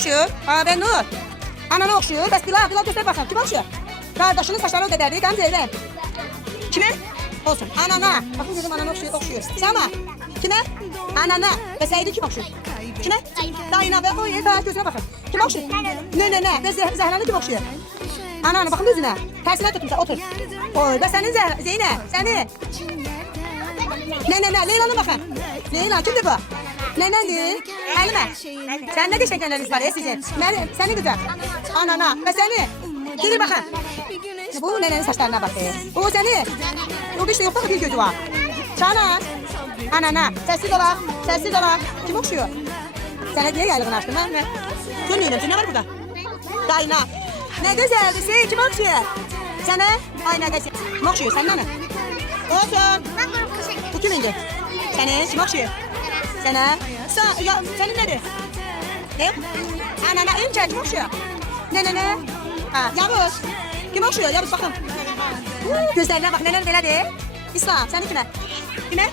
oxşuyur? Ha, ben Nur. Anana oxşuyur. Bəs Bilal göstər baxın. Kim oxşuyur? Qardaşının saçları o qədərdir. Qəm Zeynəm. Kimə? Olsun. Anana. Baxın dedim anana oxşuyur. Sama. Kimə? Anana. Və Səidi kim oxşuyur? Kimə? Dayına və o gözünə baxın. Kim oxşuyur? Nə. Və Zəhranı kim oxşuyur? Anana baxın özünə. Tərsinə tutmuşsa otur. Oy, və sənin Zeynə, səni. Nə. Leylan'a baxın. Leyla kimdir bu? Nənəndir? Əlimə. Sən nə qəşəngləriniz var sizin? Səni qızım. Anana və səni. Geri baxın. Bu nənənin saçlarına baxın. O səni. O bir şey yoxdur bir gözü var. Canan. Anana. Səssiz olaq. Kim oxşuyur? Sənə deyə yaylığını açdım mən. Görmüyorum. Nə var burada? Dayına. Nə gözəldir. Şey kim oxşuyur? Sənə. Ay nə qəşəng. Kim oxşuyur? Sən nənə. Olsun. Bu kimindir? Səni kim oxşuyur? Sənə. Sənin nədir? Anana. Öncə kim oxşuyur? Nə. Yavuz. Kim oxşuyur? Yavuz baxın. Gözlərinə bax. Nənən belədir. İslam. Səni kimə? Kimə?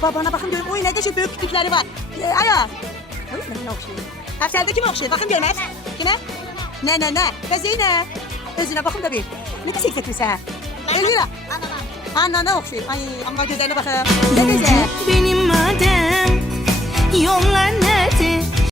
Babana baxın görün. Oy nə qəşəng böyük kütükləri var. Aya. Oy nə oxşuyur? Əfsəldə kim oxşuyur? Baxın görmək. Kimə? Nə. Və Zeynə. Özünə baxın da bir. Ne pis ekletmişsən? Elvira. Anana oxşuyur. Ay amma gözlərinə baxın. Nə gözəl. Benim madem yollar